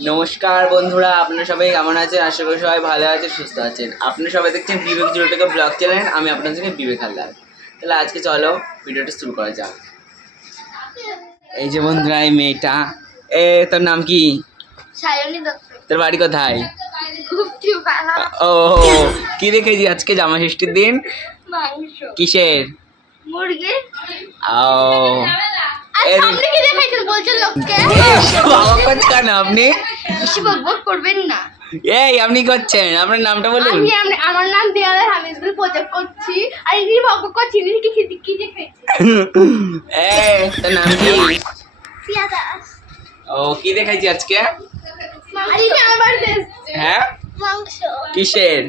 নমস্কার বন্ধুরা, আপনারা সবাই কেমন আছেন? আশা করি সবাই ভালো আছেন, সুস্থ আছেন। আপনারা সবাই দেখছেন বিবেক জুড়ে ব্লগ চ্যানেল। আমি আপনার সঙ্গে বিবেক হালদার। তাহলে আজকে চলো ভিডিওটা শুরু করা যাক। এই যে বন্ধুরা, এই মেয়েটা, তোর নাম কি? সায়নী দত্ত। তোর বাড়ি কোথায়? গুপ্তিপাড়া। ও, কি দেখেছি আজকে জামা ষষ্ঠীর দিন? মাংস। কিসের? মুরগি। ও, আপনি কি দেখাইছেন বলছেন লোককে? বাবা করছেন আপনি? বেশি বকবক করবেন না। এই আপনি করছেন, আপনার নামটা বলুন। আমার নাম দেওয়ালে আমি স্কুল প্রজেক্ট করছি আর ইনি বকবক করছি, ইনি কি দেখাইছেন? তোর নাম কি? প্রিয়া দাস। ও, কি দেখাইছি আজকে? আর ইনি আমার বাড়িতে এসেছে। হ্যাঁ, মাংস। কিসের?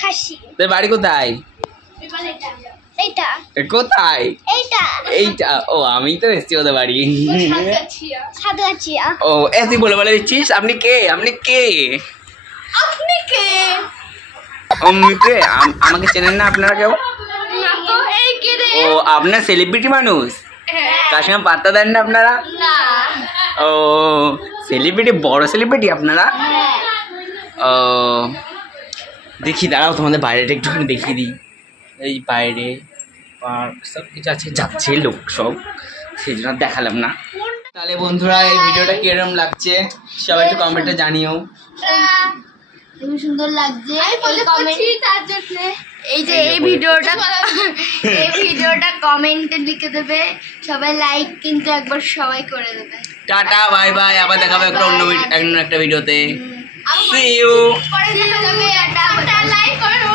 খাসি। তোর বাড়ি কোথায়? এইটা। কোথায়? এইটা। এইটা? ও, আমি তো এসেছি ওদের বাড়ি। সাদগাছিয়া। ও, তুই বলে বলে দিচ্ছিস। আপনি কে? আপনি কে? আপনি কে? আমি কে? আমাকে চেনেন না আপনারা কেউ? না তো, এই কে রে? ও, আপনার সেলিব্রিটি মানুষ, হ্যাঁ। তার সঙ্গে পাত্তা দেন না আপনারা? না। ও, সেলিব্রিটি, বড় সেলিব্রিটি আপনারা? হ্যাঁ। ও, দেখি দাঁড়াও, তোমাদের বাইরেটা একটুখানি দেখিয়ে দিই। এই বাইরে পার্ক সব কিছু আছে, যাচ্ছে লোক সব, সেই জন্য দেখালাম না। তাহলে বন্ধুরা, এই ভিডিওটা কিরকম লাগছে সবাই একটু কমেন্টে জানিও। খুব সুন্দর লাগছে। এই যে এই ভিডিওটা কমেন্টে লিখে দেবে সবাই, লাইক কিন্তু একবার সবাই করে দেবে। টাটা, বাই বাই, আবার দেখাবো একটা অন্য একটা ভিডিওতে। See you. পরে দেখা যাবে। লাইক করো।